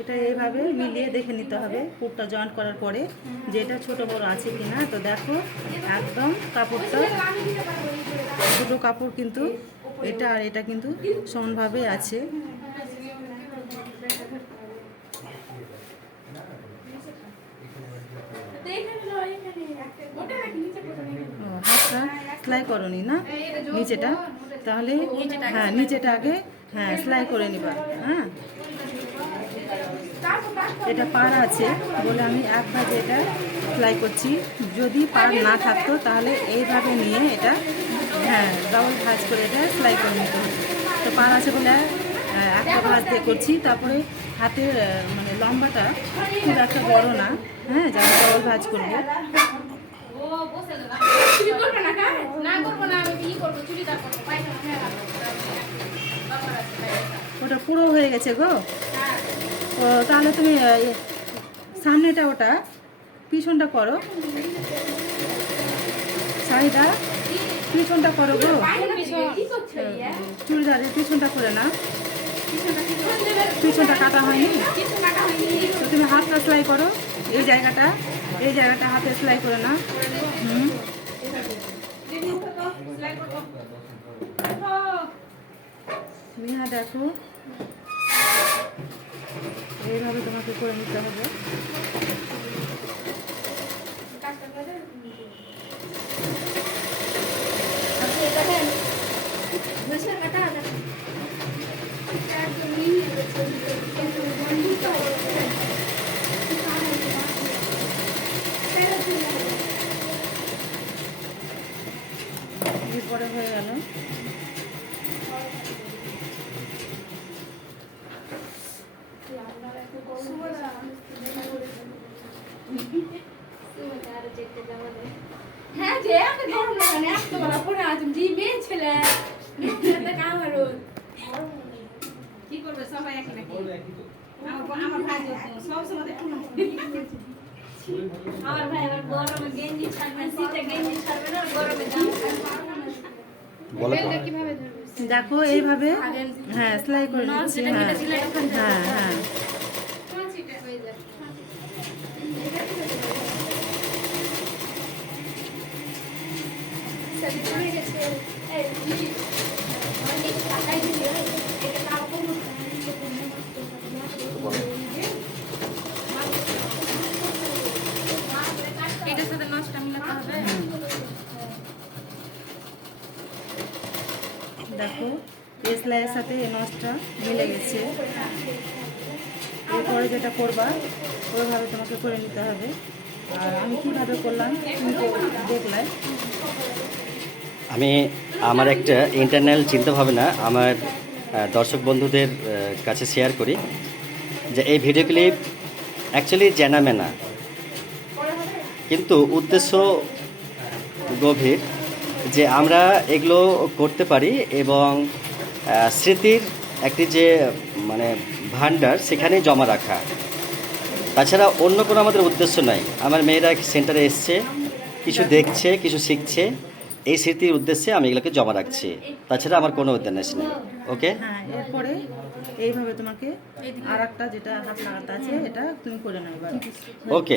এটা এইভাবে মিলিয়ে দেখে নিতে হবে পুরটা জয়েন্ট করার পরে যে এটা ছোটো বড় আছে কি না। তো দেখো একদম কাপড়টা দুটো কাপড় কিন্তু এটা আর এটা কিন্তু সমানভাবে আছে। হাতটা সেলাই করনি না নিচেটা, তাহলে হ্যাঁ নিচেটা আগে হ্যাঁ সেলাই করে নিবা। হ্যাঁ এটা পার আছে বলে আমি এক ভাঁজে এটা সেলাই করছি। যদি পার না থাকতো তাহলে এইভাবে নিয়ে এটা হ্যাঁ ডাবল ভাঁজ করে এটা সেলাই করে নিতে হবে। তো পার আছে বলে একটা ভাঁজ দিয়ে করছি। তারপরে হাতের মানে লম্বাটা খুব একটা বড় না, হ্যাঁ যারা ডাবল ভাঁজ করবো। ওটা পুরো হয়ে গেছে গো। তাহলে তুমি সামনেটা ওটা পিছনটা করো, শাড়িটা পিছনটা করো গো। চুড়িদারের পিছনটা করে না, পিছনটা কাটা হয়নি। তো তুমি হাতটা সেলাই করো, এই জায়গাটা হাতে সেলাই করে না। মিহা দেখো এইভাবে তোমাকে করে নিতে হবে। পরে হয়ে গেল। হ্যাঁ যে আমি গরম লাগে না এত বড় পড়ে আজ মেয়ে ছেলে মেয়েটা কাম আর কি করবে সবাই একই নাকি আমার ভাই সব সময় আমার ভাই আবার গরমে গেঞ্জি ছাড়বে না, শীতে গেঞ্জি ছাড়বে না, গরমে জামা ছাড়বে না। কিভাবে ধরবে দেখো এইভাবে হ্যাঁ সেলাই করে নিচ্ছি। হ্যাঁ হ্যাঁ হ্যাঁ এটার সাথে নষ্ট মিলাতে হবে। দেখো এই সেলাইয়ের সাথে এই নচটা মিলে গেছে। এরপরে যেটা করবা ওইভাবে তোমাকে করে নিতে হবে। আর আমি কীভাবে করলাম তুমি তো দেখলে। আমি আমার একটা ইন্টারনাল চিন্তাভাবনা আমার দর্শক বন্ধুদের কাছে শেয়ার করি যে এই ভিডিও ক্লিপ অ্যাকচুয়ালি জানামেনা, কিন্তু উদ্দেশ্য গভীর যে আমরা এগুলো করতে পারি এবং স্মৃতির একটি যে মানে ভান্ডার সেখানে জমা রাখা। তাছাড়া অন্য কোনো আমাদের উদ্দেশ্য নাই। আমার মেয়েরা সেন্টারে এসছে, কিছু দেখছে, কিছু শিখছে, এই স্মৃতির উদ্দেশ্যে আমি এগুলোকে জমা রাখছি। তাছাড়া আমার কোনো উদ্দেশ্য নেই। ওকে, হ্যাঁ এরপরে এইভাবে তোমাকে আর একটা যেটা হাত লাগাতে আছে এটা তুমি করে নেবে। ওকে।